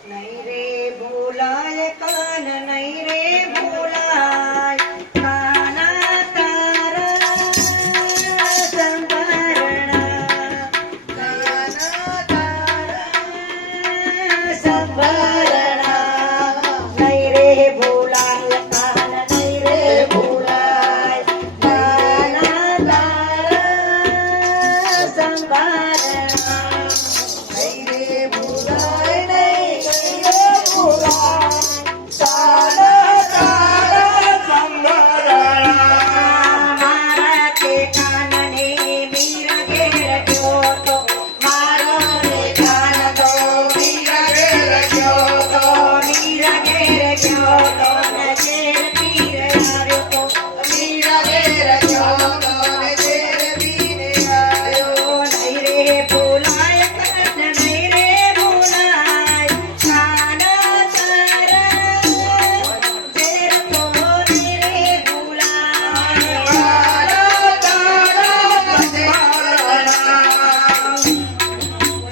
નહીં રે ભૂલાય કાન નહીં રે ભૂલાય કાના તારા સંભારણા કાના તારા સંભારણા નહીં રે ભૂલાય કાન નહીં રે ભૂલાય કાના તારા સંભારણા નહીં રે ભૂલાય નહીં રે ભૂલાય કાના તારા સંભારણા મારા તે કાનને મીર ઘેર ગયો તો મારો રે કાન તો મીર ઘેર ગયો તો મીર ઘેર ગયો તો ને ઘેર પીર આવ્યો તો મીર ઘેર ગયો તો ને ઘેર પીર આવ્યો નહીં રે ભૂલાય કાન નહીં રે ભૂલાય કાના તારા ઘેર તો નહીં રે ભૂલાય કાના તારા સંભારણા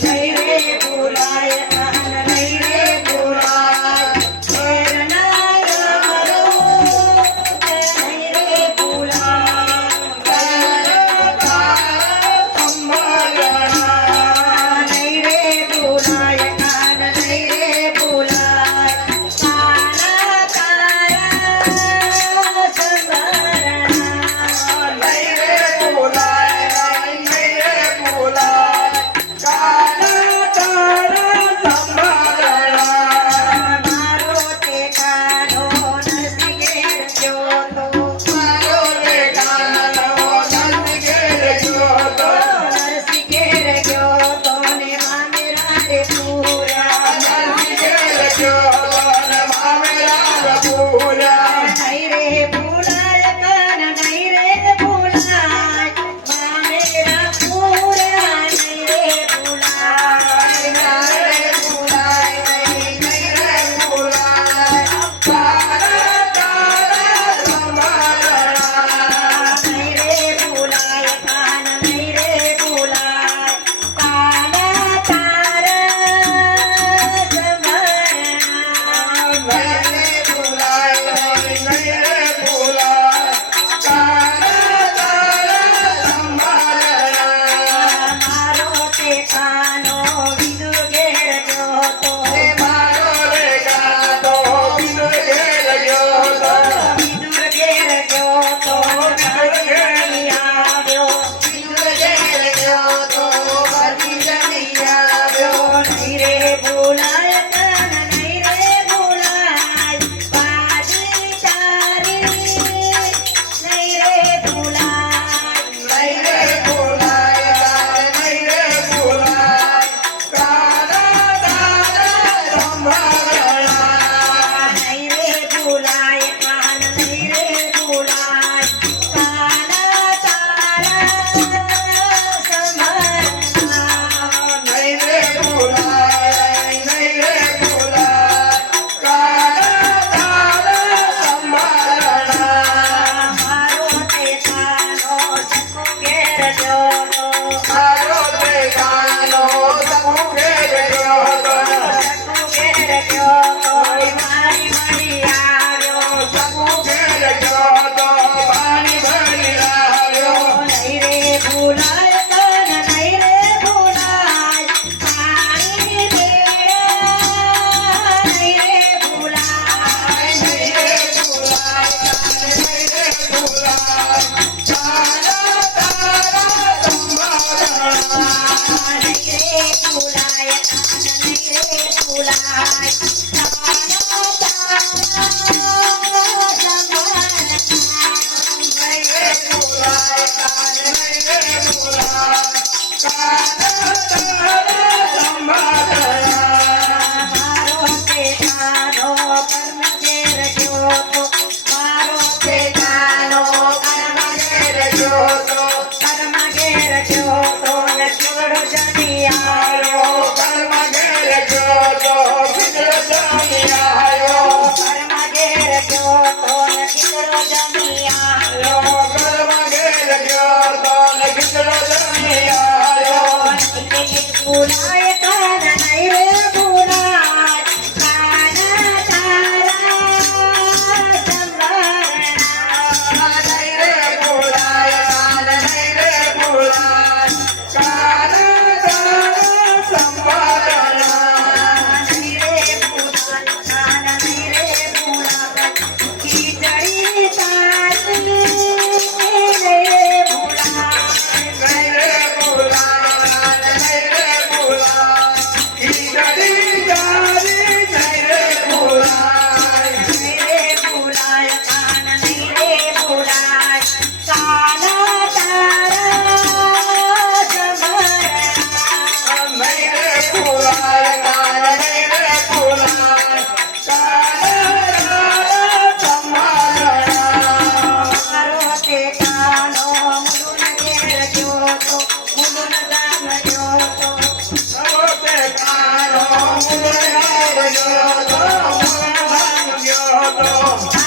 નહીં રે ભૂલાય કાન નહીં રે ભૂલાય ઘેર ના રમરો નહીં રે ભૂલાય કાના તારા સંભારણા નહીં રે ભૂલાય કાન નહીં રે ભૂલાય કાના તારા સંભારણા નહીં રે ભૂલાય નહીં રે ભૂલાય કાના તારા સંભારણા મારો તે કાનો નરસિંહ ઘેર ગયો તો મારો તે કાનો નરસિંહ ઘેર ગયો તો નરસિંહ ઘેર ગયો તો ને મામેરા રે પૂરા નરસિંહ ઘેર ગયો તો ને મામેરા પૂરા નહીં રે ભૂલાય કાન નહીં રે ભૂલાય મામેરા પૂરા નહીં રે ભૂલાય નહીં રે ભૂલાય નહીં રે ભૂલાય કાના તારા સંભારણા નહીં રે ભૂલાય કાન નહીં રે ભૂલાય કાના તારા સંભારણા નહીં રે ભૂલાય નહીં રે ભૂલાય કાના તારા સંભારણા મારો તે કાનો વિદુર ઘેર ગયો તો મારો રે કાનો વિદુર ઘેર ગયો તો વિદુર ઘેર ગયો તો વરદી જણી આવ્યો વિદુર ઘેર ગયો તો વરદી જણી આવ્યો નહીં રે ભૂલાય કાન નહીં રે ભૂલાય બાજી તારી નહીં રે ભૂલાય નહીં રે ભૂલાય કાન નહીં રે ભૂલાય કાના તારા સંભારણા નહીં રે ભૂલાય કાન નહીં રે ભૂલાય કાના તારા સંભારણા નહીં રે ભૂલાય નહીં રે ભૂલાય કાના તારા સંભારણા મારો તે કાનો સખો ઘેર ગયો તો મારો તે કાનો સખો ઘેર ગયો તો સખો ઘેર ગયો તો પાણી ભરી આવ્યો સખો ઘેર ગયો તો પાણી ભરી આવ્યો નહીં રે ભૂલાય કાન નહીં રે ભૂલાય પાણી ભેળા નહીં રે ભૂલાય નહીં રે ભૂલાય નહીં રે ભૂલાય કાના તારા સંભારણા નહીં રે ભૂલાય કાન નહીં રે ભૂલાય કાના તારા સંભારણા નહીં રે ભૂલાય કાન નહીં રે ભૂલાય કાના તારા સંભારણા મારો તે કાનો કર્મ ઘેર ગયો તો મારો તે કાનો કર્મ ઘેર ગયો તો કર્મ ઘેર ગયો તો ને છોડો જની આવ્યો કર્મ ઘેર ગયો તો ખીચડો જની આવ્યો કર્મ ઘેર ગયો તો ને ખીચડો જની આવ્યો કર્મ ઘેર ગયો તો ને ખીચડો જની આવ્યો ભૂલાય કાન નહીં રે ભૂલાય ગયો તો, મોહન ગયો તો.